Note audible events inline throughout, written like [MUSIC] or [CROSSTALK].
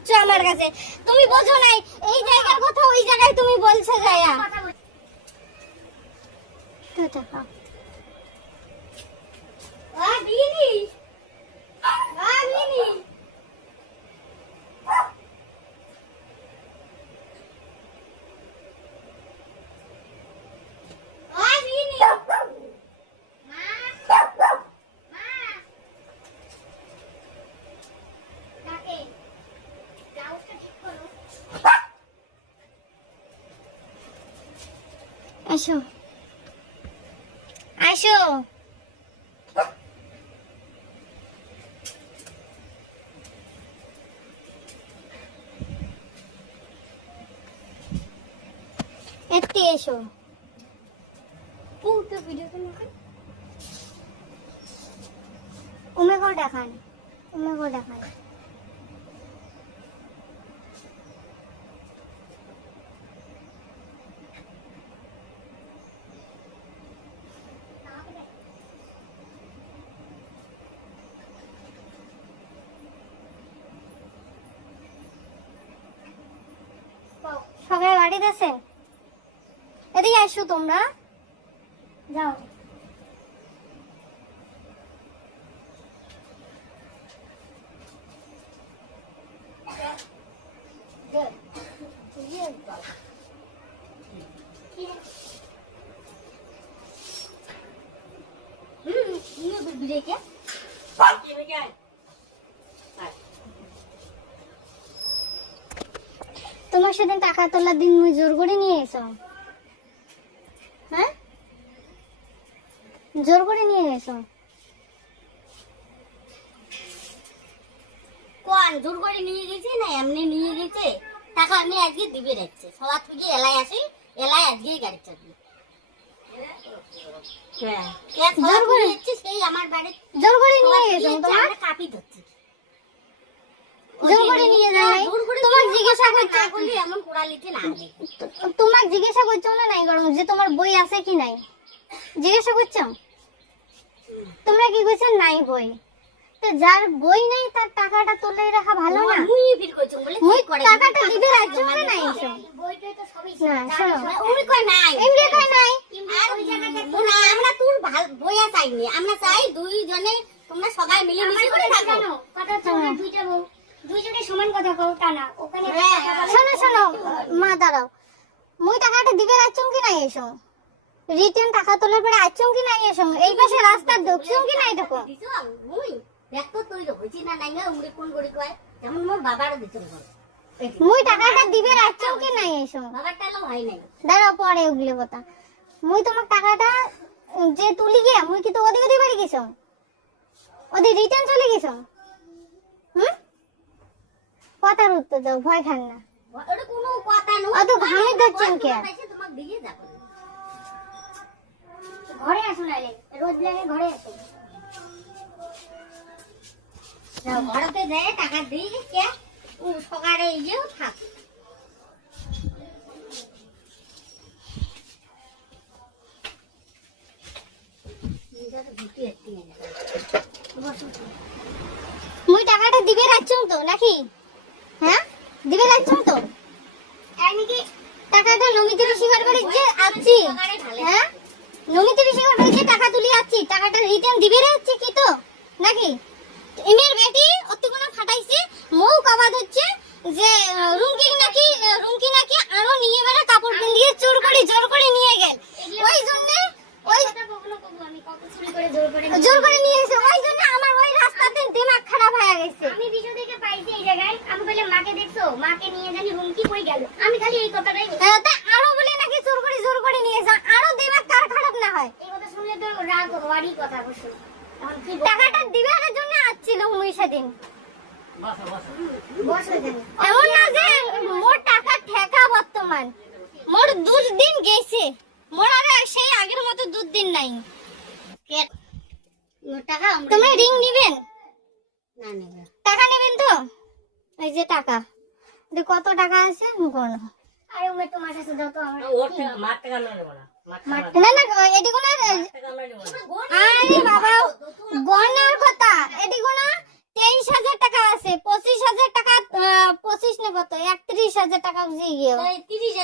করছ আমার কাছে। তুমি বোঝো নাই, এই জায়গার কথা ওই জায়গায় তুমি বলছো যায়া। তো আ দিদি মা মা ডাকে ব্লাউজটা ঠিক করো আসো আসো একটু এসো পুরো ভিডিওটা দেখান উমেগো দেখান উমেগো দেখান সবাই বাড়িতে আছে এদিকে আসো তোমরা যাও হুম ইয়ে বিরেকে তোমার সেদিন টাকা তোলার দিন মুই জোর করে নিয়ে এসো হ্যাঁ? জোর করে নিয়ে এসো কোন জোর করে নিয়ে গেছে না এমনি নিয়ে গেছে? টাকা আমি আজকে দিবে যাচ্ছে সবার থেকে এলাই আসি এলাই আজকেই গাড়ি চাপবে। হ্যাঁ। কে জোর করে? সেই আমার বাড়ি জোর করে নিয়ে গেছো তোমার? কাপি ধরছি। জোর করে নিয়ে যায় জোর করে তোমার দিয়ে জিজ্ঞাসা করছে। তোমার জিজ্ঞাসা করছ না নাই গরম যে তোমার বই আছে কি নাই? জিজ্ঞাসা করছ? তোমরা কি কইছো? নাই বই। তো যার বই নাই তার টাকাটা তুলে রাখা ভালো না। মুই ফির কইছো বলে মুই টাকাটা দিবে? জমা না নাই দিতে তো সবই না শোনো। উনি কই নাই? এমনি কই নাই? আর ওই জায়গাটা না আমরা তোর বইয়া চাইনি আমরা চাই দুইজনে তোমরা সবাই মিলে মিশে করে থাকো। কথা তোমরা দুইটা বউ। দুইজনে সমান কথা কও তা না। ওখানে হ্যাঁ। শোনো শোনো। মা দাঁড়াও। মুই টাকাটা দিবে রাখছুম কি নাই এসো। রিটার্ন টাকা তোলার পরে আইছুম কি নাই এসো। এই পাশে রাস্তা ঢুকছুম কি নাই দেখো। মুই দেখ তো তুই হইছি না নাই উমরে কোন গড়ি কয়? যেমন মোর বাবারও দিছো ঘর। মুই টাকাটা দিবে রাখছুম কি নাই এসো। বাবারটা লো হয় নাই। দাঁড়াও পরে ওগুলো কথা। মুই তোমার টাকাটা যে তুলি গিয়া মুই কি তো ওদিকে দিয়ে বাড়ি গেছো? ওদের রিটার্ন চলে গেছো? কথার উত্তর দাও ভয় খান না। ওটা কোনো কথা নয়। অত ঘামে ধরছেন কে? দিয়ে ঘরে আসুন রোজ লাগে ঘরে আসুন ঘরতে দেয় টাকা দিই কে? সকালে থাক। মুই টাকাটা দিবে রাখছুম তো নাকি? হ্যাঁ? দিবে রাখছুম তো। টাকাটা নমিতি ঋষিকর বাড়ি যে আছি। হ্যাঁ? নমিতি ঋষিকর বাড়ি যে টাকা তুলি আছি, টাকাটা রিটার্ন দিবে রাখছি কি তো? নাকি? এমের বেটি অতি কোনো ফাটাইছে মৌ কাবাদ হচ্ছে যে রুমকি নাকি রুমকি নাকি আরও নিয়ে বেড়া কাপড় পিন্দিয়ে চোর করে জোর করে নিয়ে গেল। ওই জন্য, ওই জোর করে নিয়ে এসে। ওই জন্য আমার ওই রাস্তাতে দিমাগ খারাপ হয়ে গেছে। আমি ভিডিও দেখে পাইছি এই জায়গায়। আমি বললাম মাকে দেখছ? মাকে নিয়ে জানি রুমকি কই গেল। আমি খালি এই কথাটাই বলি। হ্যাঁ, তা আরও বলে নাকি চোর করে জোর করে নিয়ে আরও দিমাগ কার খারাপ না হয়। এই কথা শুনলে তো রাগ হওয়ারই কথা অবশ্য বল- টাকাটা দিবার জন্য আসছিল উনি সেদিন এমন না যে মোর টাকা ঠেকা বর্তমান। মোর দুধ দিন গেছে। মোর আর সেই আগের মতো দুধ দিন নাই। টাকা তোমরা রিং নিবেন? না নেবে টাকা নেবেন তো? এই যে টাকা। যে কত টাকা আছে? গণ আরে উমে তোমার কাছে দাও তো আমার। না না। এটি কোনো আরে বাবা গনার কথা। এটি কোনো তেইশ হাজার টাকা আছে পঁচিশ হাজার টাকা পঁচিশ না কত? একত্রিশ হাজার টাকা বুঝিয়ে গিয়ে তিরিশ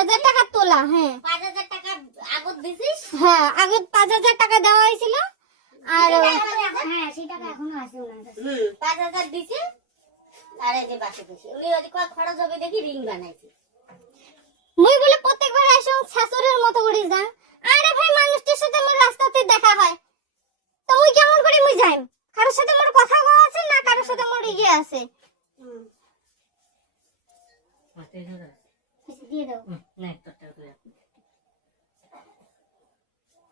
হাজার টাকা তোলা হ্যাঁ। পাঁচ হাজার টাকা আগত দিছিস? হ্যাঁ আগত পাঁচ টাকা দেওয়া হয়েছিল। আর হ্যাঁ সেই টাকা এখনও আছে পাঁচ হাজার দিছে আর এই যে বাসে দিছে। উনি ওই কয় খরচ হবে দেখি রিং বানাইছে। মুই বলে প্রত্যেকবার আসুন শাশুড়ের মতো করে যান। আরে ভাই মানুষটির সাথে আমার রাস্তাতে দেখা হয়। তো মুই কেমন করে মুই যাই কারোর সাথে মোর কথা কওয়া আছে না কারোর সাথে মোর ইয়ে আছে? কিছু দিয়ে দাও।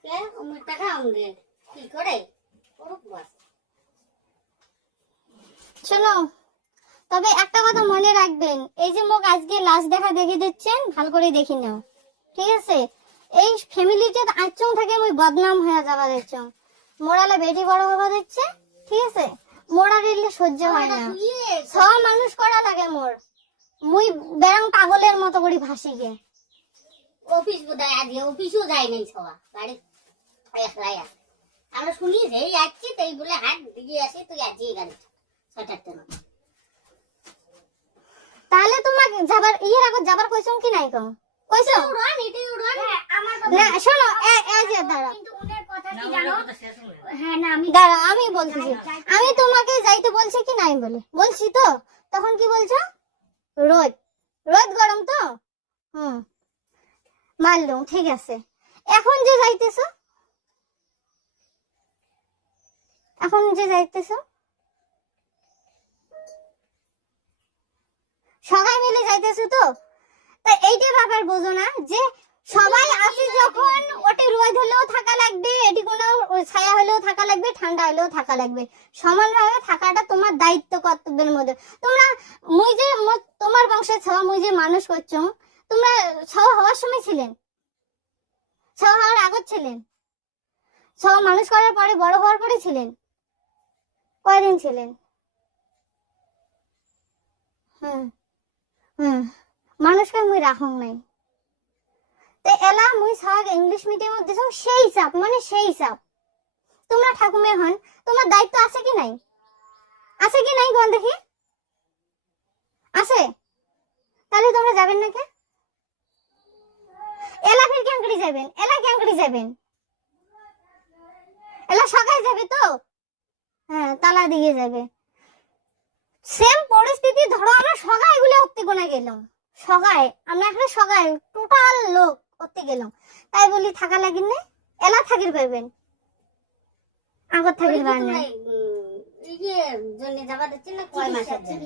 কে? উমের টাকা আমাদের কি করে? করুক বাস। শোনো তবে একটা কথা মনে রাখবেন এই যে মোক আজকে লাশ দেখা দেখে দিচ্ছেন ভালো করে দেখি নাও। ঠিক আছে? এই ফ্যামিলিতে আচং থেকে মুই বদনাম হয়ে যাবা দেখছং মোরালে বেটি বড় হবা দেখছে ঠিক আছে? মোরা রেলে সহ্য হয় না। সব মানুষ করা লাগে মোর। মুই বেরাং পাগলের মতো করে ভাসি গে। অফিস বোধহয় আজ অফিসও যায় নাই সবা বাড়ি একলাই আমরা শুনি যে আসছি তাই বলে হাত দিয়ে আসি তুই আজই গাড়ি ছটার ট্রেন তাহলে তোমাকে যাবার ইয়ের আগে যাবার কইছং কি নাই কম কইছো? উড়ান এটাই উড়ান। না শোনো এ এ যে দাঁড়া। হ্যাঁ না আমি দাঁড়া আমি বলতেছি। আমি তোমাকে যাইতে বলছি কি নাই বলে? বলছি তো তখন কি বলছো? রোদ। রোদ গরম তো? হুম। মানলুম ঠিক আছে। এখন যে যাইতেছো? এখন যে যাইতেছো? সবাই মিলে যাইতেছো তো? তা এইটা ব্যাপার বোঝো না যে সবাই আছে যখন, ওটি রোদ হলেও থাকা লাগবে, এটি কোনো ছায়া হলেও থাকা লাগবে, ঠান্ডা হলেও থাকা লাগবে। সমানভাবে থাকাটা তোমার দায়িত্ব, কর্তব্যের মধ্যে। তোমরা মুই যে তোমার বংশের ছাওয়া মুই যে মানুষ করছ, তোমরা ছাওয়া হওয়ার সময় ছিলেন? ছাওয়া হওয়ার আগত ছিলেন? ছাওয়া মানুষ করার পরে, বড় হওয়ার পরে ছিলেন? কয়দিন ছিলেন? হুম হুম মানুষকে মুই রাখং নাই। তো এলা মুই সাগ ইংলিশ মিডিয়ামত দিছো সেই হিসাব মানে সেই হিসাব তোমরা ঠাকুমে হন তোমার দায়িত্ব আছে কি নাই আছে কি নাই কোন দেখি আছে তাহলে তোমরা যাবেন না কে এলা ফির কেন যাবেন এলা করে যাবেন এলা সকালে যাবে তো হ্যাঁ তালা দিয়ে যাবে সেম পরিস্থিতি ধরো আমরা সগাই গুলো গোনা গেলাম সগাই আমরা এখানে সগাই টোটাল লোক উঠতে গেলাম। তাই বলি থাকা লাগিন না। এলা থাকির পাইবেন আগত থাকির পার না এই যে জন্য যাবা দিচ্ছে না কয় মাসের জন্য?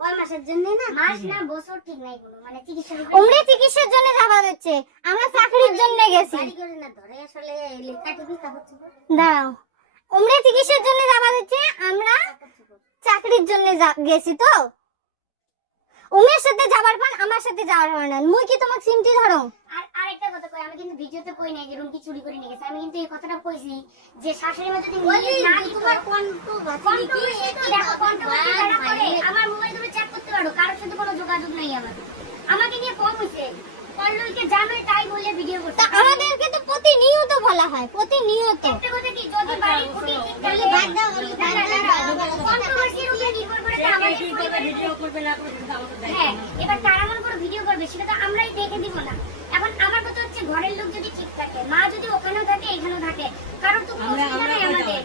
কয় মাসের জন্য না? মাস না বছর ঠিক নাই কোনো মানে চিকিৎসার উপরে উমরে চিকিৎসার জন্য যাবা দিচ্ছে আমরা চাকরির জন্য গেছি। বাড়ি করে না ধরে আসলে লেখা দাঁড়াও। চিকিৎসার জন্য যাবা দিচ্ছে আমরা চাকরির জন্য গেছি তো। উমের সাথে যাবার পান আমার সাথে যাওয়ার পান। না মুই কি তোমাকে সিমটি ধরো আর আরেকটা কথা কই আমি কিন্তু ভিডিওতে কই নাই যে রুমকি চুরি করে নিয়ে গেছে। আমি কিন্তু এই কথাটা কইছি যে শাশুড়ি মা যদি না তোমার কোন কোন কি কন্ট্রোভার্সি তো দেখো কন্ট্রোভার্সি যারা করে আমার মোবাইল তুমি চেক করতে পারো কারোর সাথে কোনো যোগাযোগ নাই আমার আমাকে নিয়ে কম হইছে। তাই বলে ভিডিও করতে তা আমাদেরকে তো প্রতিনিয়ত বলা হয় প্রতিনিয়ত। একটা কথা কি যদি বাড়ির খুঁটি ঠিক থাকলে বাদ দাও, বাদ দাও। কন্ট্রোভার্সির উপরে নির্ভর করে তো আমাদের পরিবারের হ্যাঁ এবার তারা মনে করো ভিডিও করবে সেটা তো আমরাই দেখে দিব না। এখন আমার কথা হচ্ছে ঘরের লোক যদি ঠিক থাকে মা যদি ওখানেও থাকে এখানেও থাকে কারোর তো কোনো অসুবিধা নাই আমাদের।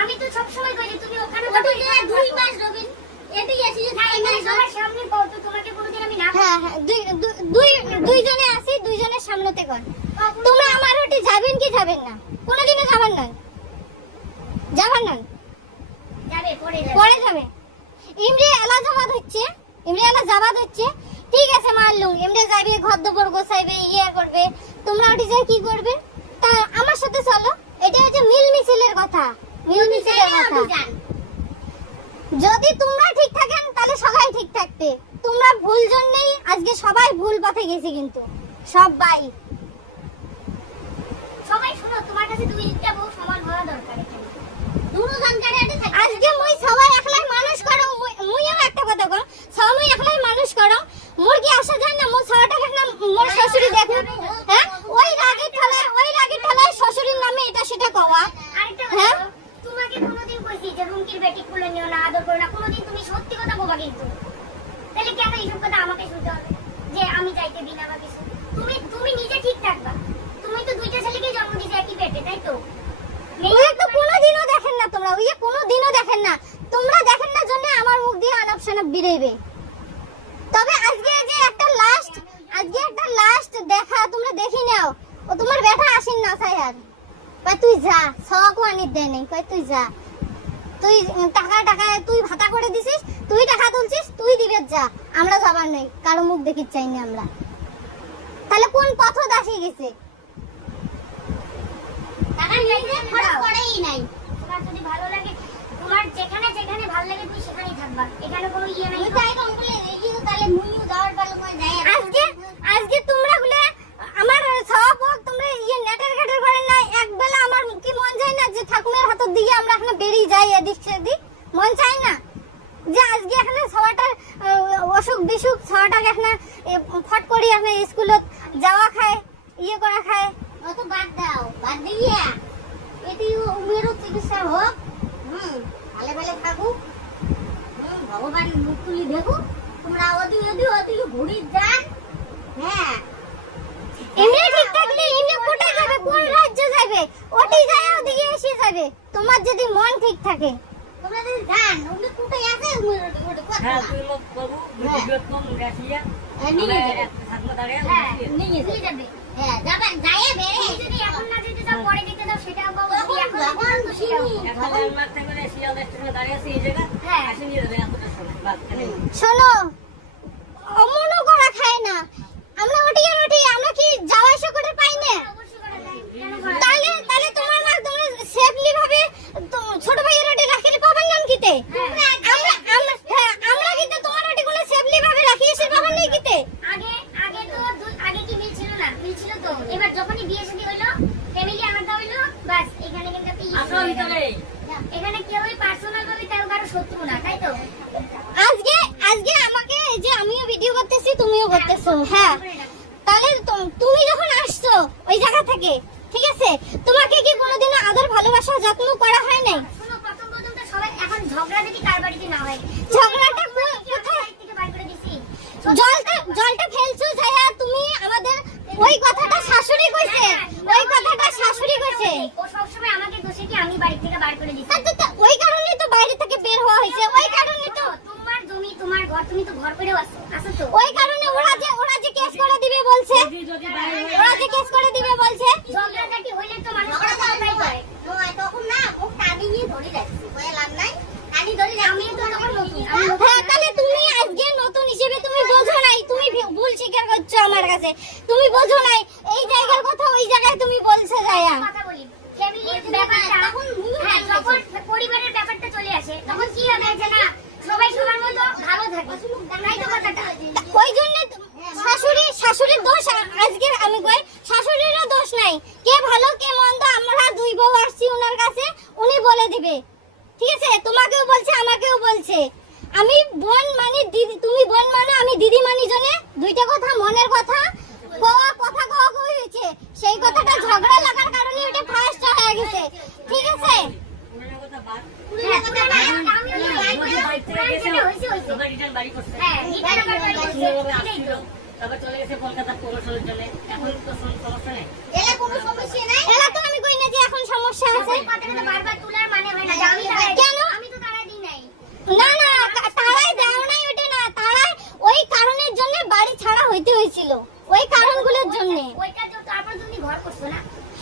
আমি তো সবসময় কই তুমি ওটা দুই মাস রবিন এটাই যে হ্যাঁ, এখানে সবার সামনে তোমাকে কোনোদিন আমি না হ্যাঁ হ্যাঁ দুই দুই তোমরা আমার ওটি যাবেন কি যাবেন না? মুরগি আসা যায় মোর সারা টাকা মোর শ্বশুরি দেখো। হ্যাঁ? ওই রাগে ঠালায় ওই রাগে ঠালায় শ্বশুরির নামে এটা সেটা কওয়া। হ্যাঁ? তোমাকে কোনোদিন কইছি যে রুমকির বেটি কোলে নিও না আদর করো না কোনোদিন তুমি সত্যি কথা বলবা কিন্তু। তাহলে কেন এইসব কথা আমাকে শুনতে হবে? যে আমি যাইতে দিই বা কিছু। তুমি তুমি নিজে ঠিক থাকবা। তুমি তো দুইটা ছেলেকে জন্ম দিয়েছ একই পেটে তাই তো? মেয়ে তো কোনোদিনও দেখেন না তোমরা ওই কোনোদিনও দেখেন না। তোমরা দেখেন না জন্য আমার মুখ দিয়ে আনাপ সানাপ বেরোবে তবে আজকে আজকে একটা লাস্ট দেখা তোমরা দেখি নাও। ও তোমার ব্যথা আসেন না সায়ার কয় তুই যা শখ আনির দেয় নেই। কয় তুই যা। তুই টাকা টাকা তুই ভাতা করে দিছিস তুই টাকা তুলছিস তুই দিবে যা। আমরা যাবার নেই কারও মুখ দেখি চাইনি আমরা। তাহলে কোন পথ দাসে গেছে? টাকা নিয়ে খরচ করেই নাই। তোমার যদি ভালো লাগে তোমার যেখানে যেখানে ভালো লাগে তুই সেখানেই থাকবা। এখানে কোনো ইয়ে নাই। তাই কম বলে এই তাহলে মুইও যাওয়ার পারলে মই যাই। আজকে আজকে তোমরা গুলা আমার সব হোক তোমরা ইয়ে নেটের ঘাটের করেন না একবেলা আমার কি মন চায় না যে ঠাকুমের হাতের দিকে আমরা এখানে বেরিয়ে যাই, এদিক সেদিক? মন চায় না? যে আজকে এখানে সবাটার অসুখ বিসুখ, সবাটাকে এখানে ফট করি এখানে স্কুলত যাওয়া খায় ইয়ে করা খায়। অত বাদ দাও, বাদ দিয়া। এটি উমেরও চিকিৎসা হোক। হুম, ভালো ভালো থাকুক। হুম, ভগবান মুখ তুলি দেখুক। তোমরা ওদি ওদি ওদি ঘুরি যান হ্যাঁ এমনি ঠিক থাকলে এমনি কোথায় যাবে কোন রাজ্যে যাবে ওটি যায় ওদিকে এসে যাবে তোমার যদি মন ঠিক থাকে। তোমরা যদি যান উনি কোথায় আছে উমের ওটি ওটি কথা হ্যাঁ না। মোক বাবু হ্যাঁ। ভিডিও রাখিয়া। হ্যাঁ, নিয়ে যাবে। থাকব দাঁড়িয়ে হ্যাঁ নিয়ে নিয়ে যাবে। হ্যাঁ যাবেন যাইয়ে বেরে যদি এখন না যেতে চাও পরে যেতে দাও সেটাও পাবো যদি তখন এখন যেতে যখন চাও তো সেটাও একটা ল্যান্ডমার্ক থেকে শিয়ালদা স্টেশনে দাঁড়িয়ে আছে এই জায়গা হ্যাঁ। আসে নিয়ে যাবে এতটা সময়। বাদ শোনো অমনও করা খায় না। আমরা ওটি আর ওটি আমরা কি যাওয়া আসা করে পাই না? তাহলে তাহলে তোমার মা তোমরা সেফলি ভাবে তো- ছোট ভাইয়ের ওটি রাখিলে পাবেন নাম কিতে হ্যাঁ। আমরা আমরা হ্যাঁ, কিন্তু তোমার ওটি গুলো সেফলি ভাবে রাখি এসে পাবেন নাই কিতে আগে আগে তো আগে কি মিল ছিল না? মিল ছিল তো। এবার যখনই বিয়ে শাদী হইল ফ্যামিলি আলাদা হইল বাস এখানে কিন্তু একটা ই আসো হয়ে গেল। ভিতরে এখানে কেউই পার্সোনাল ভাবে কারও কারও শত্রু না তাই তো? আজকে আজকে আমাকে যে আমিও ভিডিও করতেছি তুমিও করতেছো হ্যাঁ। তাহলে তুমি যখন আসছো ওই জায়গা থেকে ঠিক আছে তোমাকে কি কোনোদিনও আদর ভালোবাসা যত্ন করা হয় নাই? শোনো প্রথম প্রথম তো সবাই এখন ঝগড়া যদি কার বাড়িতে না হয়। ঝগড়াটা জলটা জলটা ফেলছো তুমি আমাদের ওই কথাটা শাশুড়ি কইছে। ওই কথাটা শাশুড়ি কইছে। ও সবসময় আমাকে দোষে কি আমি বাড়ি থেকে বার করে দিছি? তো ওই কারণেই তো বাইরে থেকে বের হওয়া হয়েছে। ওই কারণে তো জমি তোমার ঘর তুমি তো ঘর করেও আসো আসো তো। ওই কারণে ওরা যে ওরা যে কেস করে দিবে বলছে। যদি যদি বাইরে হয়ে। ওরা যে কেস করে দিবে বলছে। ঝগড়াঝাটি হইলে তো মানুষ ঝগড়া কথা তাই তাই করে। তখন না মুখ টানি নিয়ে ধরে রাখছি কয়ে লাভ নাই। টানি ধরে আমি তো তখন নতুন হ্যাঁ তাহলে তুমি আজকে নতুন হিসেবে তুমি বোঝো নাই তুমি ভুল স্বীকার করছ আমার কাছে। তুমি বোঝো নাই এই জায়গার কথা ওই জায়গায় তুমি বলছো যায়া কথা বলি ফ্যামিলির ব্যাপারটা তখন হ্যাঁ যখন পরিবারের ব্যাপারটা চলে আসে তখন কি হবে যে না সবাই সবার মতো ভালো থাকে। তাই তো কথাটা। ওই জন্য শাশুড়ি, শাশুড়ির দোষ আজকে আমি কই, শাশুড়িরও দোষ নাই। কে ভালো, কে মন্দ, আমরা দুই বউ আসছি ওনার কাছে, উনি বলে দিবে। ঠিক আছে? তোমাকেও বলছে, আমাকেও বলছে। আমি বোন মানে দিদি তুমি বোন মানে আমি দিদি মানি জনে। দুইটা কথা, মনের কথা কোয়া কথা কোয়া কই হয়েছে সেই কথাটা ঝগড়া লাগার কারণে ওটা ফার্স্ট হয়ে গেছে ঠিক আছে পুরোনো কথা বাদ হ্যাঁ, পুরানো একটা আমিও যদি জানি, বাইক থেকে পুরানো গেছে যেটা হয়েছে, হয়েছে। তোমরা রিটার্ন বাড়ি করছে হ্যাঁ, return আবার বাড়ি করছে, সুন্দরভাবে এটাই আসছিল তো। তারপর চলে গেছে কলকাতা পৌরসভার জন্য এখন তো কোনো সমস্যা নেই এলে কোনো সমস্যা নাই এলা তো আমি কই না যে এখন সমস্যা আছে ওই কথাটা তো বারবার তোলার মানে হয় না যে আমি তারাই কেন? আমি তো তারাই দিই নাই না না তা- তারাই দাও নাই ওটা না তারাই ওই কারণের জন্য বাড়ি ছাড়া হইতে হয়েছিল ওই কারণগুলোর জন্য ওইটা তো তারপর তুমি ঘর করছ না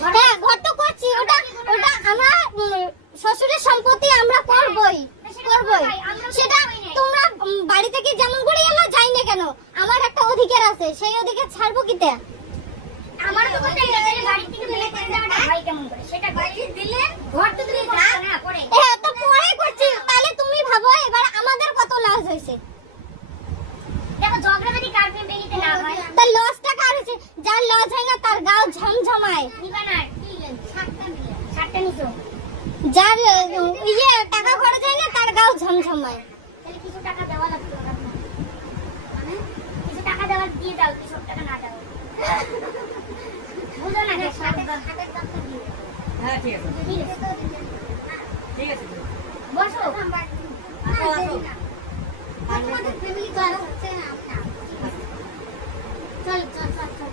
হ্যাঁ ঘর তো করছি ওটা ওটা আমরা উম, শ্বশুরের সম্পত্তি আমরা করবই করবই সেটা তোমরা উম, বাড়ি থেকে যেমন করে এলো যাই না কেন আমার একটা অধিকার আছে সেই অধিকার ছাড়বো কিতে আমার তো কথা এটা যে বাড়ি থেকে বের করে দেওয়াটা হয় কেমন করে। সেটা বাড়ি দিলে ঘর তো তুমি যা না পরে। হ্যাঁ তো পরে করছি। তাহলে তুমি ভাবো এবার আমাদের কত লস হয়েছে? দেখো ঝগড়া যদি কার ফ্যামিলিতে না হয়। তার লসটা কার হয়েছে? যার লস হয় না তার গাও ঝমঝমায়। নিবা না কি সাতটা নিলে সাতটা নিছো? যার ইয়ে টাকা খরচ হয় না তার গাও ঝমঝমায়। তাহলে কিছু টাকা দেওয়া লাগতো মানে? কিছু টাকা দেওয়া দিয়ে দাও কি সব টাকা না দাও হ্যাঁ ঠিক আছে ঠিক আছে বসো আসো আসো তোমাদের ফ্যামিলি তো আর হচ্ছে না চল চল চল চল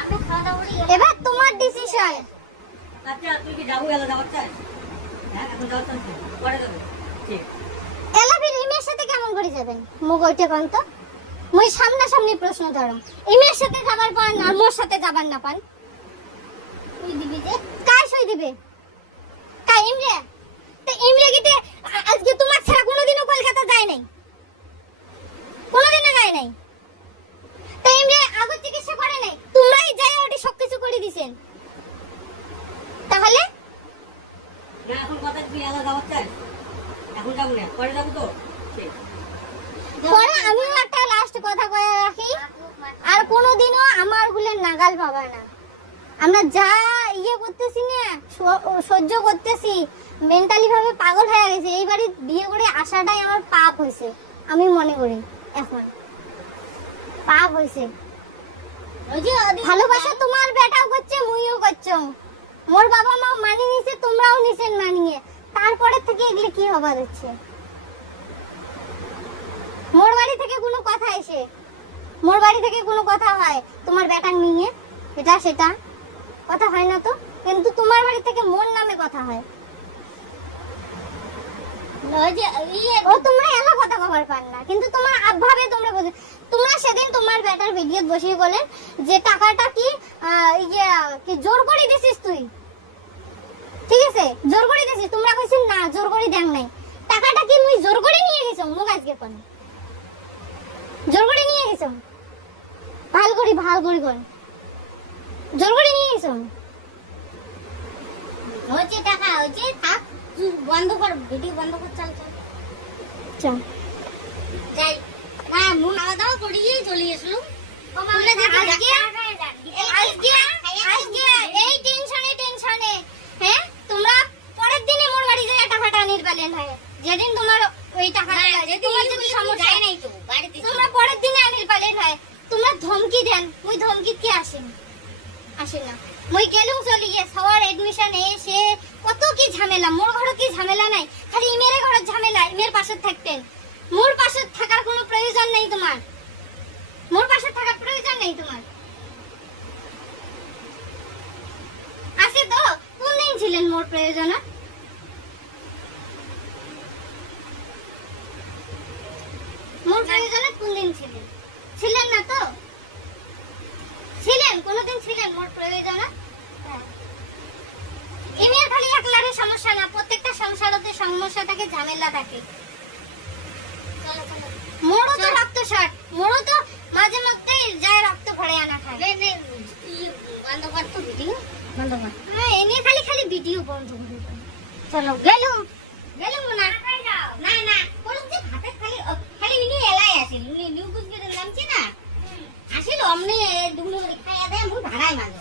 আমরা খাওয়া দাওয়া করে গেলাম। এবার তোমার ডিসিশন আচ্ছা তুই কি যাব গেলে যাওয়ার চাস হ্যাঁ এখন যাওয়ার চাস পরে যাবে। ঠিক। এলাবির করে যাবেন? মুখ ওইটা কোন তো মুই সামনাসামনি প্রশ্ন ধরম ইমের সাথে যাবার পান আর মোর সাথে যাবার না পান? তুই দিবি দিবে? কাই ইমরে? তো ইমরে গিতে আজকে তোমার ছাড়া কোনোদিনও কলকাতা যায় নাই? কোনোদিনও যায় নাই? তো ইমরে আগর চিকিৎসা করে নাই? তোমরাই যাই ওটি সবকিছু করে দিছেন। তাহলে? এখন কথা কি আলাদা যাওয়ার এখন যাব না, পরে যাব তো? ঠিক। পরে আমিও একটা লাস্ট কথা কয়ে রাখি। আর কোনোদিনও আমার গুলের নাগাল পাবা না। আমরা যা ইয়ে করতেছি না সহ্য করতেছি মেন্টালি ভাবে পাগল হয়ে গেছে। এই বাড়ি বিয়ে করে আসাটাই আমার পাপ হয়েছে, আমি মনে করি, এখন। পাপ হয়েছে। ভালোবাসা তোমার বেটাও করছে, মুইও করছ। মোর বাবা মা মানি নিছে, তোমরাও নিছেন মানিয়ে। তারপরে থেকে এগুলো কি হবার হচ্ছে? মোর বাড়ি থেকে কোনো কথা এসে মোর বাড়ি থেকে কোনো কথা হয় তোমার বেটা নিয়ে এটা সেটা কথা হয় না তো? কিন্তু তোমার বাড়ি থেকে মোর নামে কথা হয়। ও তোমরা এলা কথা কবার পার না কিন্তু তোমার আভাবে তোমরা বোঝো তোমরা সেদিন তোমার বেটার ভিডিও বসিয়ে বলেন যে টাকাটা কি ইয়ে কি জোর করে দিছিস তুই? ঠিক আছে? জোর করে দিছিস তোমরা কইছিস না জোর করে দেন নাই। টাকাটা কি মুই জোর করে নিয়ে গেছো মুখ আজকে কোন জোর করে নিয়ে গেছো ভালো করি ভালো করি কোন জোর করে নিয়ে গেছো হচ্ছে টাকা হচ্ছে থাক বন্ধ কর ভিডিও বন্ধ কর চল চল। চল। যাই। না মুন খাওয়া দাওয়া করিয়ে চলে গেছিল আজকে আজকে আজকে এই টেনশনে টেনশনে হ্যাঁ? তোমরা পরের দিনে মোর বাড়ি যায় টাকাটা আনির পেলেন হয়। যেদিন তোমার ওই টাকাটা তোমার যদি সমস্যা নাই তো বাড়িতে তোমরা পরের দিনে আনির পেলেন হয় তোমরা ধমকি দেন মুই ধমকি কি আসেন। আসে না মুই গেলুম চলি গিয়ে সবার এডমিশন এসে কত কি ঝামেলা মোর ঘরে কি ঝামেলা নাই? খালি ইমের ঘরের ঝামেলা ইমের পাশে থাকতেন। মোর পাশে থাকার কোনো প্রয়োজন নেই তোমার। মোর পাশে থাকার প্রয়োজন নেই তোমার। আছে তো কোন দিন ছিলেন মোর প্রয়োজন? মোর প্রয়োজনে কোন দিন ছিলেন? ছিলেন না তো? ছিলেন? কোনদিন ছিলেন মোর প্রয়োজনে? এমনি খালি একলারে সমস্যা না প্রত্যেকটা সংসারতে সমস্যা থাকে ঝামেলা থাকে। চলো তো রক্ত শর্ট মোরও তো মাঝে মধ্যে যায় রক্ত ভরে আনা খায়। বন্ধ কর তো ভিডিও বন্ধ কর হ্যাঁ খালি খালি ভিডিও বন্ধ করে চলো গেলুম। গেলুম না? না না বলুন যে হাতে খালি খালি ইনি এলাই উনি নিউ না। আসিল অমনি দুগুলো খাইয়া দেয় মুই ভাড়াই মাঝে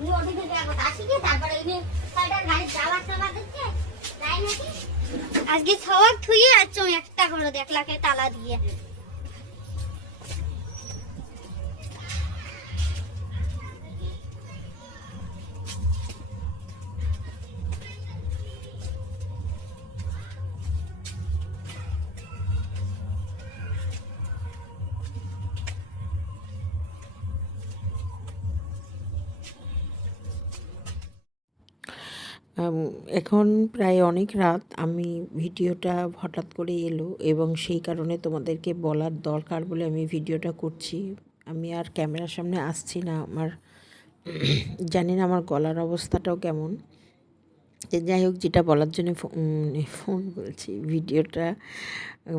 উনি গিয়ে তারপরে উনি গাড়ি চালা চালা দিচ্ছে যাই নাকি? আজকে সবার থুয়ে যাচ্ছ একটা করে দেখলাকে তালা দিয়ে। এখন প্রায় অনেক রাত, আমি ভিডিওটা হঠাৎ করে এলো এবং সেই কারণে তোমাদেরকে বলার দরকার বলে আমি ভিডিওটা করছি। আমি আর ক্যামেরার সামনে আসছি না, আমার [CLEARS THROAT] জানি না আমার গলার অবস্থাটাও কেমন। যাই হোক, যেটা বলার জন্য ফোন বলছি ভিডিওটা,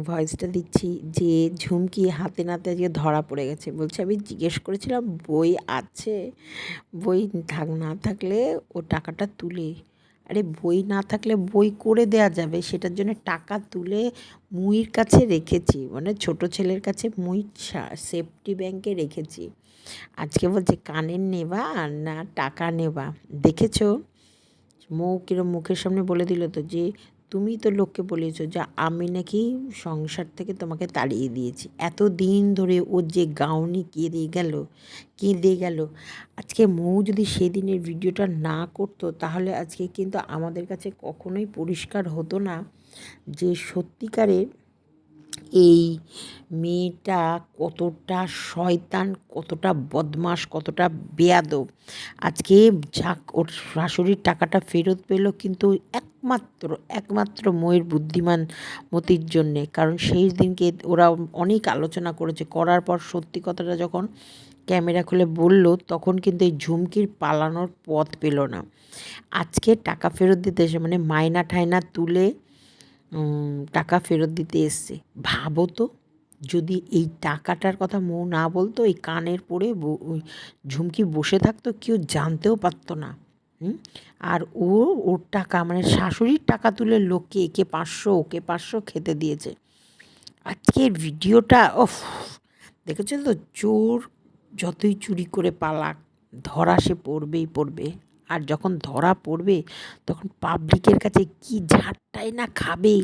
ভয়েসটা দিচ্ছি যে ঝুমকি হাতে নাতে আজকে ধরা পড়ে গেছে। বলছে, আমি জিজ্ঞেস করেছিলাম, বই আছে? বই থাক, না থাকলে ও টাকাটা তুলে আরে বই না থাকলে বই করে দেয়া যাবে, সেটার জন্য টাকা তুলে মুইর কাছে রেখেছি মানে ছোট ছেলের কাছে মুই সেফটি ব্যাংকে রেখেছি। আজকে বলছে কানের নেবা আর না টাকা নেবা। দেখেছ? মৌ কিরম মুখের সামনে বলে দিল তো যে তুমি তো লোককে বলেছ যে আমি নাকি সংসার থেকে তোমাকে তাড়িয়ে দিয়েছি। এত দিন ধরে ও যে গাউনি কেঁদে গেল কেঁদে গেল। আজকে মৌ যদি সেদিনের ভিডিওটা না করতো, তাহলে আজকে কিন্তু আমাদের কাছে কখনোই পরিষ্কার হতো না যে সত্যিকারের এই মেয়েটা কতটা শয়তান, কতটা বদমাস কতটা বেয়াদব। আজকে যাক ওর শাশুড়ির টাকাটা ফেরত পেল কিন্তু একমাত্র একমাত্র ময়ের বুদ্ধিমান মতির জন্যে। কারণ সেই দিনকে ওরা অনেক আলোচনা করেছে। করার পর সত্যি কথাটা যখন ক্যামেরা খুলে বলল, তখন কিন্তু এই ঝুমকির পালানোর পথ পেল না। আজকে টাকা ফেরত দিতে এসে মানে মায়না ঠায়না তুলে টাকা ফেরত দিতে এসছে। ভাবো তো, যদি এই টাকাটার কথা মৌ না বলতো, এই কানের পরে ঝুমকি বসে থাকতো, কেউ জানতেও পারতো না। আর ও, ওর টাকা মানে শাশুড়ির টাকা তুলে লোককে একে পাঁচশো, ওকে পাঁচশো খেতে দিয়েছে। আজকের ভিডিওটা ওফ দেখেছেন তো? চোর যতই চুরি করে পালাক, ধরা সে পড়বেই পড়বে। আর যখন ধরা পড়বে, তখন পাবলিকের কাছে কি ঝাড়টাই না খাবে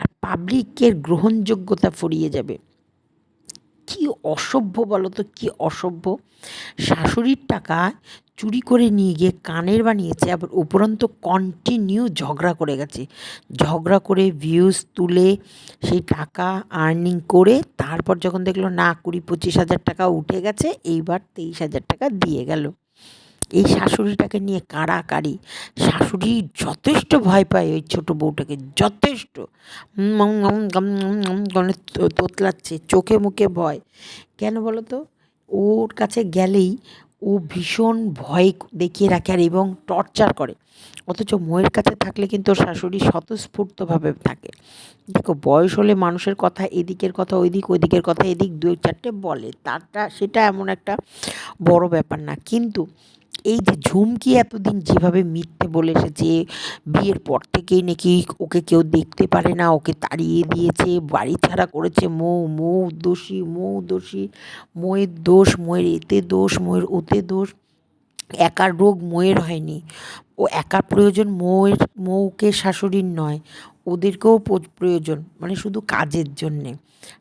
আর পাবলিকের গ্রহণযোগ্যতা ফুরিয়ে যাবে। কি অসভ্য বলো তো কি অসভ্য। শাশুড়ির টাকা চুরি করে নিয়ে গিয়ে কানের বানিয়েছে, আবার উপরন্ত কন্টিনিউ ঝগড়া করে গেছে। ঝগড়া করে ভিউজ তুলে সেই টাকা আর্নিং করে তারপর যখন দেখল, না, কুড়ি পঁচিশ হাজার টাকা উঠে গেছে, এইবার তেইশ হাজার টাকা দিয়ে গেল। এই শাশুড়িটাকে নিয়ে কাড়াকাড়ি। শাশুড়ি যথেষ্ট ভয় পায় ওই ছোটো বউটাকে, যথেষ্ট। তো- তোতলাচ্ছে, চোখে মুখে ভয়। কেন বলো তো? ওর কাছে গেলেই ও ভীষণ ভয় দেখিয়ে রাখে আর এবং টর্চার করে। অথচ মোয়ের কাছে থাকলে কিন্তু ওর শাশুড়ি স্বতঃস্ফূর্তভাবে থাকে। দেখো, বয়স হলে মানুষের কথা এদিকের কথা ওইদিক, ওইদিকের কথা এদিক দু চারটে বলে। তারটা, সেটা এমন একটা বড় ব্যাপার না। কিন্তু এই যে ঝুমকি এতদিন যেভাবে মিথ্যে বলে এসেছে, বিয়ের পর থেকেই নাকি ওকে কেউ দেখতে পারে না, ওকে তাড়িয়ে দিয়েছে, বাড়ি ছাড়া করেছে, মৌ মৌ দোষী মৌ দোষী, ময়ের দোষ, ময়ের এতে দোষ, ময়ের ওতে দোষ, একার রোগ ময়ের হয়নি। ও একার প্রয়োজন মৌয়ের, মৌকে শাশুড়ির নয়। ওদেরকেও প্রয়োজন মানে শুধু কাজের জন্যে।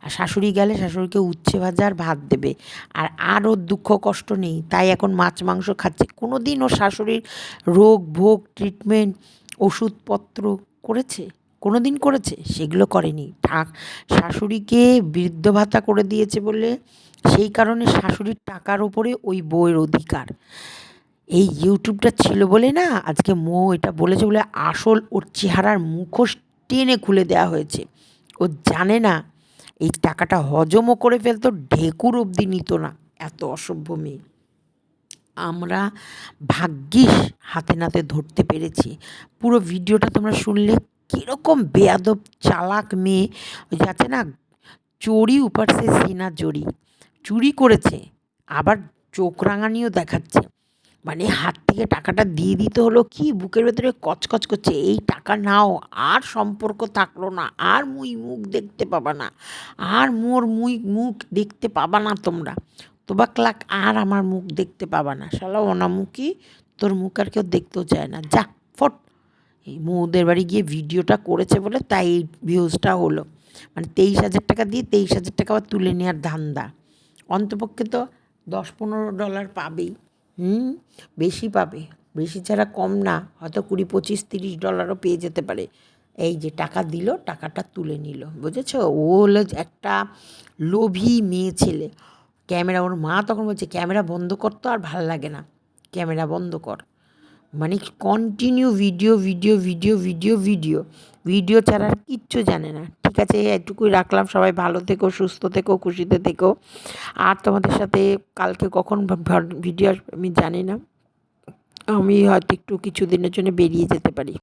আর শাশুড়ি গেলে শাশুড়িকে উচ্ছে ভাজা আর ভাত দেবে। আর আর ওর দুঃখ কষ্ট নেই, তাই এখন মাছ, মাংস খাচ্ছে। কোনো দিন ওর শাশুড়ির রোগ, ভোগ ট্রিটমেন্ট ওষুধপত্র করেছে? কোনো দিন করেছে? সেগুলো করেনি। শাশুড়িকে বৃদ্ধ ভাতা করে দিয়েছে বলে সেই কারণে শাশুড়ির টাকার ওপরে ওই বইয়ের অধিকার। এই ইউটিউবটা ছিল বলে না, আজকে মো এটা বলেছে বলে আসল ওর চেহারার মুখোশ টেনে খুলে দেওয়া হয়েছে। ও জানে না, এই টাকাটা হজমও করে ফেলতো, ঢেকুর অবধি নিত না। এত অসভ্য মেয়ে। আমরা ভাগ্যিস হাতে নাতে ধরতে পেরেছি। পুরো ভিডিওটা তোমরা শুনলে কীরকম বেয়াদব, চালাক মেয়ে। ওই যে আছে না, চোরি উপার সে সিনা চোরি। চুরি করেছে, আবার চোখ রাঙানিও দেখাচ্ছে। মানে হাত থেকে টাকাটা দিয়ে দিতে হলো কি? বুকের ভেতরে কচকচ করছে, এই টাকা নাও, আর সম্পর্ক থাকল না, আর মুই মুখ দেখতে পাবা না, আর মোর মুই মুখ দেখতে পাবা না তোমরা, তোবাক লাক আর আমার মুখ দেখতে পাবা না, শালা অনামুখী, তোর মুখ আর কেউ দেখতেও চায় না, যা, ফট। এই মৌদের বাড়ি গিয়ে ভিডিওটা করেছে বলে তাই এই ভিউজটা হলো মানে তেইশ হাজার টাকা দিয়ে তেইশ হাজার টাকা আবার তুলে নেওয়ার ধান্দা, অন্তপক্ষে তো দশ পনেরো ডলার পাবেই। হুম? বেশি পাবে। বেশি ছাড়া কম না। হয়তো কুড়ি, পঁচিশ, তিরিশ ডলারও পেয়ে যেতে পারে। এই যে টাকা দিল, টাকাটা তুলে নিল, বুঝেছ? ও হলো একটা লোভী মেয়ে ছেলে। ক্যামেরা, ওর মা তখন বলছে, ক্যামেরা বন্ধ করতো আর ভালো লাগে না। ক্যামেরা বন্ধ কর। মানে continue video video video video video video ছাড়া আর কিচ্ছু জানে না। ঠিক আছে এটুকুই রাখলাম। সবাই ভালো থেকো, সুস্থ থেকো, খুশিতে থেকো। আর তোমাদের সাথে কালকে কখন ভিডিও আমি জানি না। আমি হয়তো একটু কিছু দিনের জন্য বেরিয়ে যেতে পারি।